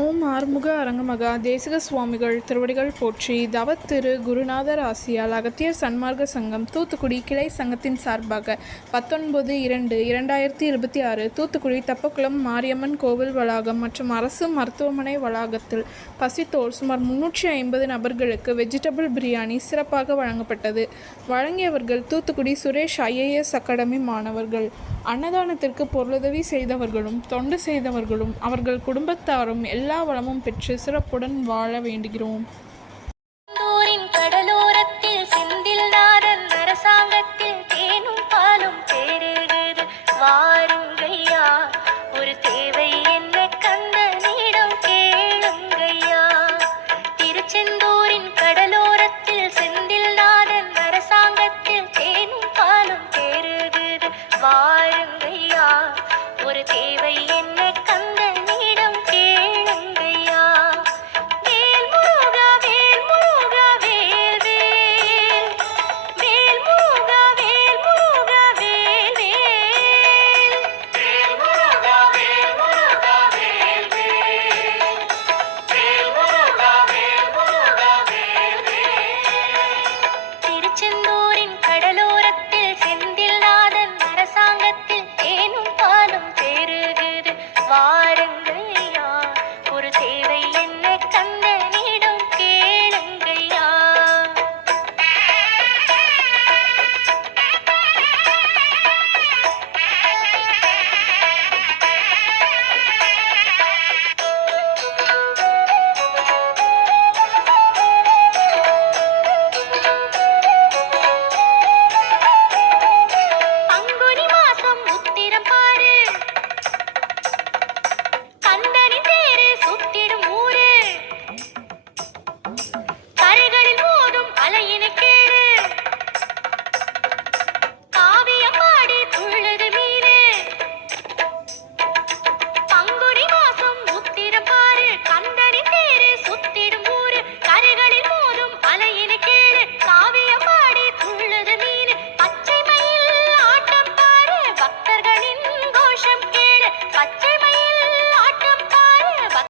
ஓம் ஆறுமுக அரங்கமகா தேசிக சுவாமிகள் திருவடிகள் போற்றி. தவத்திரு குருநாதர் ஆசியால் அகத்தியர் சன்மார்க்க சங்கம் தூத்துக்குடி கிளை சங்கத்தின் சார்பாக 19/2/2026 தூத்துக்குடி தப்பக்குளம் மாரியம்மன் கோவில் வளாகம் மற்றும் அரசு மருத்துவமனை வளாகத்தில் பசித்தோர் சுமார் 350 நபர்களுக்கு வெஜிடபிள் பிரியாணி சிறப்பாக வழங்கப்பட்டது. வழங்கியவர்கள் தூத்துக்குடி சுரேஷ் IAS அகாடமி மாணவர்கள். அன்னதானத்திற்கு பொருளுதவி செய்தவர்களும் தொண்டு செய்தவர்களும் அவர்கள் குடும்பத்தாரும் எல்லா வளமும் பெற்று சிறப்புடன் வாழ வேண்டுகிறோம்.